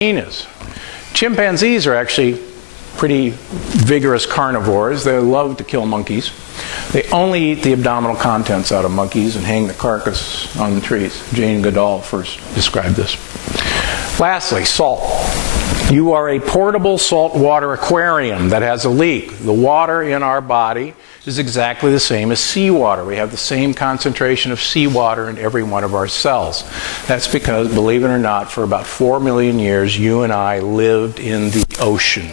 is. Chimpanzees are actually pretty vigorous carnivores. They love to kill monkeys. They only eat the abdominal contents out of monkeys and hang the carcass on the trees. Jane Goodall first described this. Lastly, salt. You are a portable saltwater aquarium that has a leak. The water in our body is exactly the same as seawater. We have the same concentration of seawater in every one of our cells. That's because, believe it or not, for about 4 million years, you and I lived in the ocean.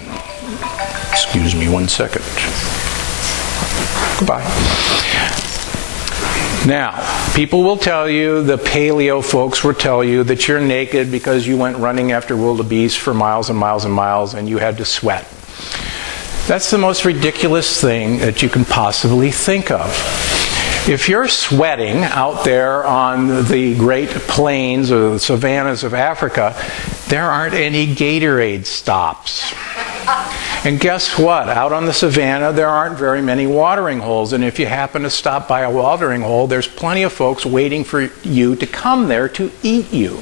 Excuse me 1 second. Goodbye. Now, people will tell you, the paleo folks will tell you that you're naked because you went running after wildebeest for miles and miles and miles and you had to sweat. That's the most ridiculous thing that you can possibly think of. If you're sweating out there on the Great Plains or the savannas of Africa, there aren't any Gatorade stops. And guess what? Out on the savannah, there aren't very many watering holes. And if you happen to stop by a watering hole, there's plenty of folks waiting for you to come there to eat you.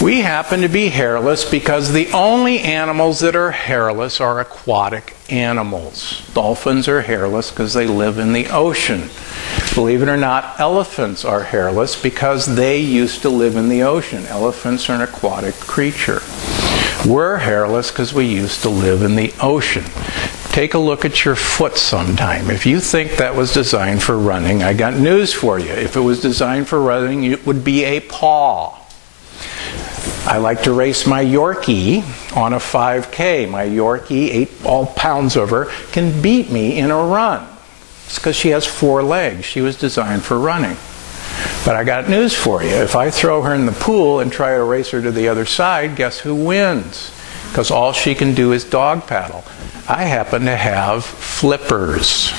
We happen to be hairless because the only animals that are hairless are aquatic animals. Dolphins are hairless because they live in the ocean. Believe it or not, elephants are hairless because they used to live in the ocean. Elephants are an aquatic creature. We're hairless because we used to live in the ocean. Take a look at your foot sometime. If you think that was designed for running, I got news for you. If it was designed for running, it would be a paw. I like to race my Yorkie on a 5K. My Yorkie, 8 pounds of her, can beat me in a run. It's because she has 4 legs. She was designed for running. But I got news for you. If I throw her in the pool and try to race her to the other side, guess who wins? Because all she can do is dog paddle. I happen to have flippers.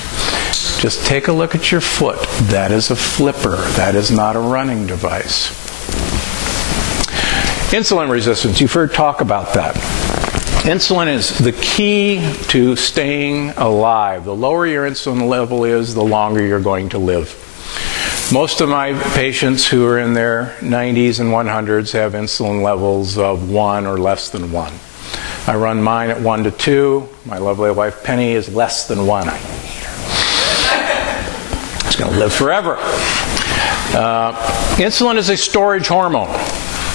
Just take a look at your foot. That is a flipper. That is not a running device. Insulin resistance. You've heard talk about that. Insulin is the key to staying alive. The lower your insulin level is, the longer you're going to live. Most of my patients who are in their 90s and 100s have insulin levels of 1 or less than 1. I run mine at 1 to 2. My lovely wife Penny is less than 1. I hate her. She's going to live forever. Insulin is a storage hormone.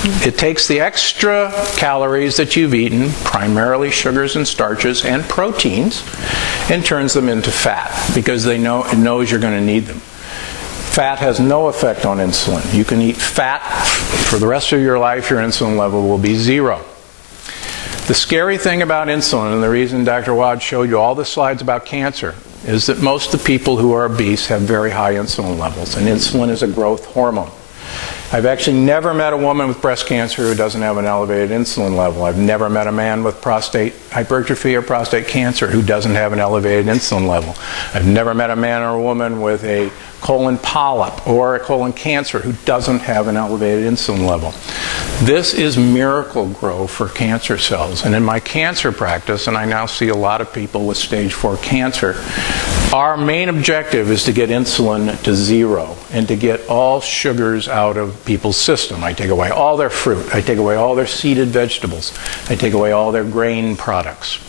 It takes the extra calories that you've eaten, primarily sugars and starches and proteins, and turns them into fat because it knows you're going to need them. Fat has no effect on insulin. You can eat fat for the rest of your life, your insulin level will be 0. The scary thing about insulin, and the reason Dr. Wad showed you all the slides about cancer, is that most of the people who are obese have very high insulin levels, and insulin is a growth hormone. I've actually never met a woman with breast cancer who doesn't have an elevated insulin level. I've never met a man with prostate hypertrophy or prostate cancer who doesn't have an elevated insulin level. I've never met a man or a woman with a colon polyp or a colon cancer who doesn't have an elevated insulin level. This is miracle grow for cancer cells. And in my cancer practice, and I now see a lot of people with stage 4 cancer, our main objective is to get insulin to 0 and to get all sugars out of people's system. I take away all their fruit. I take away all their seeded vegetables. I take away all their grain products.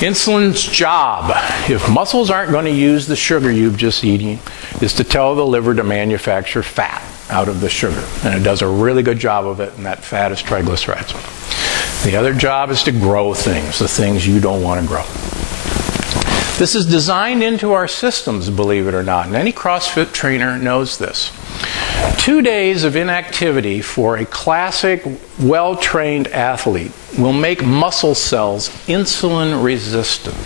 Insulin's job, if muscles aren't going to use the sugar you've just eaten, is to tell the liver to manufacture fat out of the sugar. And it does a really good job of it, and that fat is triglycerides. The other job is to grow things, the things you don't want to grow. This is designed into our systems, believe it or not, and any CrossFit trainer knows this. 2 days of inactivity for a classic, well-trained athlete will make muscle cells insulin resistant.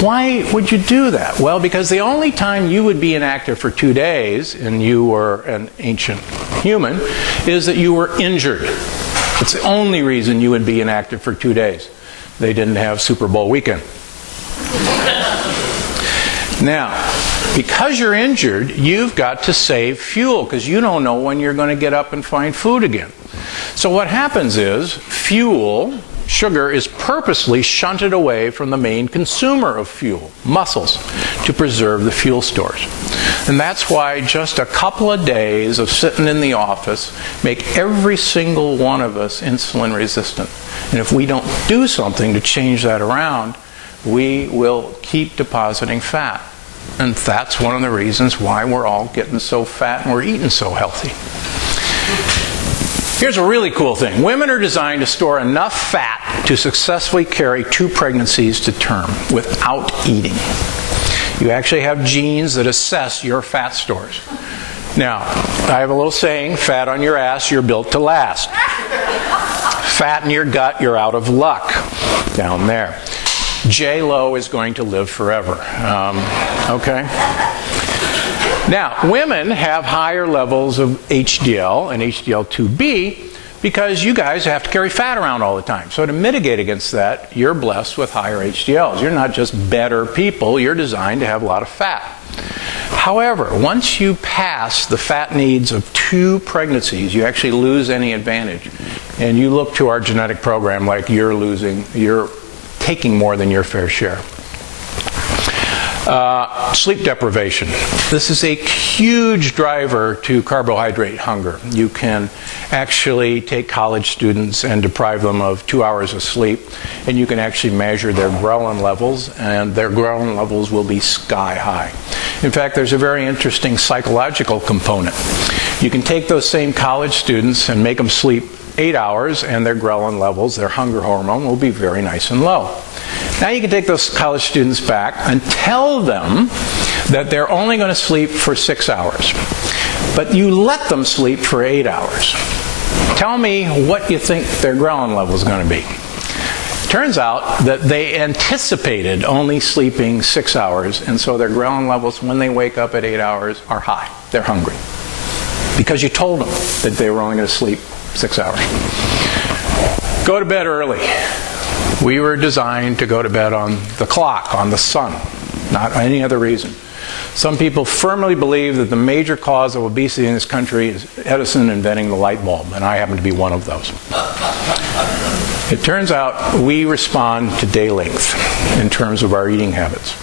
Why would you do that? Well, because the only time you would be inactive for 2 days, and you were an ancient human, is that you were injured. It's the only reason you would be inactive for 2 days. They didn't have Super Bowl weekend. Now, because you're injured, you've got to save fuel because you don't know when you're going to get up and find food again. So what happens is fuel sugar is purposely shunted away from the main consumer of fuel, muscles, to preserve the fuel stores. And that's why just a couple of days of sitting in the office make every single one of us insulin resistant. And if we don't do something to change that around, we will keep depositing fat. And that's one of the reasons why we're all getting so fat and we're eating so healthy. Here's a really cool thing. Women are designed to store enough fat to successfully carry 2 pregnancies to term without eating. You actually have genes that assess your fat stores. Now, I have a little saying, fat on your ass, you're built to last. Fat in your gut, you're out of luck. Down there. J-Lo is going to live forever. Okay? Now, women have higher levels of HDL and HDL2B because you guys have to carry fat around all the time. So to mitigate against that, you're blessed with higher HDLs. You're not just better people, you're designed to have a lot of fat. However, once you pass the fat needs of 2 pregnancies, you actually lose any advantage. And you look to our genetic program like you're taking more than your fair share. Sleep deprivation. This is a huge driver to carbohydrate hunger. You can actually take college students and deprive them of 2 hours of sleep, and you can actually measure their ghrelin levels, and their ghrelin levels will be sky high. In fact, there's a very interesting psychological component. You can take those same college students and make them sleep 8 hours, and their ghrelin levels, their hunger hormone, will be very nice and low. Now you can take those college students back and tell them that they're only going to sleep for 6 hours. But you let them sleep for 8 hours. Tell me what you think their ghrelin level is going to be. Turns out that they anticipated only sleeping 6 hours, and so their ghrelin levels, when they wake up at 8 hours, are high. They're hungry. Because you told them that they were only going to sleep 6 hours. Go to bed early. We were designed to go to bed on the clock, on the sun, not any other reason. Some people firmly believe that the major cause of obesity in this country is Edison inventing the light bulb, and I happen to be one of those. It turns out we respond to day length in terms of our eating habits.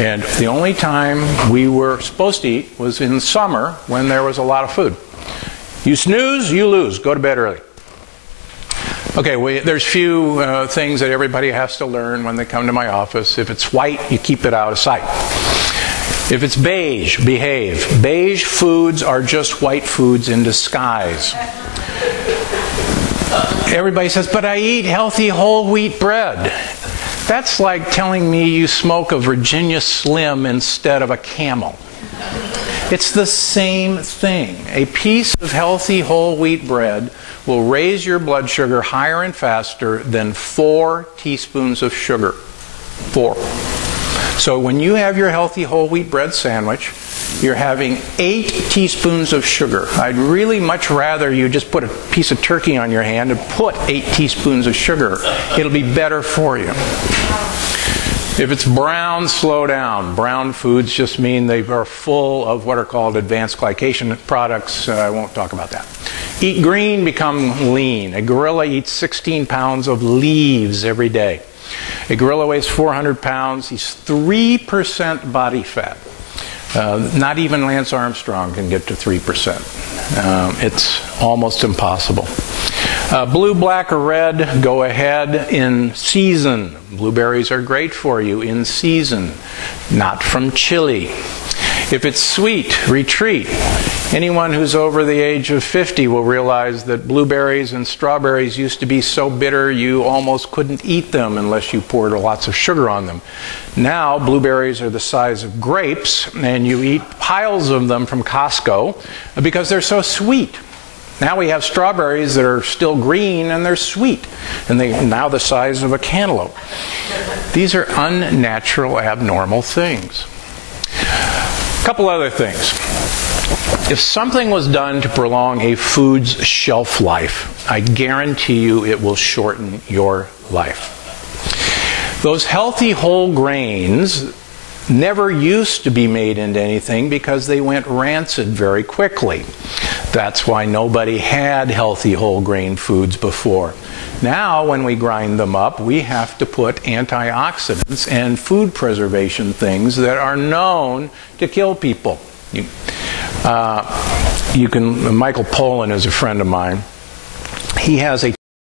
And the only time we were supposed to eat was in summer when there was a lot of food. You snooze, you lose. Go to bed early. Okay, there's few things that everybody has to learn when they come to my office. If it's white, you keep it out of sight. If it's beige, behave. Beige foods are just white foods in disguise. Everybody says, but I eat healthy whole wheat bread. That's like telling me you smoke a Virginia Slim instead of a Camel. It's the same thing. A piece of healthy whole wheat bread will raise your blood sugar higher and faster than 4 teaspoons of sugar. 4. So when you have your healthy whole wheat bread sandwich, you're having 8 teaspoons of sugar. I'd really much rather you just put a piece of turkey on your hand and put 8 teaspoons of sugar. It'll be better for you. If it's brown, slow down. Brown foods just mean they are full of what are called advanced glycation products. I won't talk about that. Eat green, become lean. A gorilla eats 16 pounds of leaves every day. A gorilla weighs 400 pounds. He's 3% body fat. Not even Lance Armstrong can get to 3%. It's almost impossible. Blue, black, or red, go ahead in season. Blueberries are great for you in season, not from Chile. If it's sweet, retreat. Anyone who's over the age of 50 will realize that blueberries and strawberries used to be so bitter you almost couldn't eat them unless you poured lots of sugar on them. Now, blueberries are the size of grapes, and you eat piles of them from Costco because they're so sweet. Now we have strawberries that are still green and they're sweet, and they're now the size of a cantaloupe. These are unnatural, abnormal things. A couple other things. If something was done to prolong a food's shelf life, I guarantee you it will shorten your life. Those healthy whole grains never used to be made into anything because they went rancid very quickly. That's why nobody had healthy whole grain foods before. Now, when we grind them up, we have to put antioxidants and food preservation things that are known to kill people. Michael Pollan is a friend of mine. He has a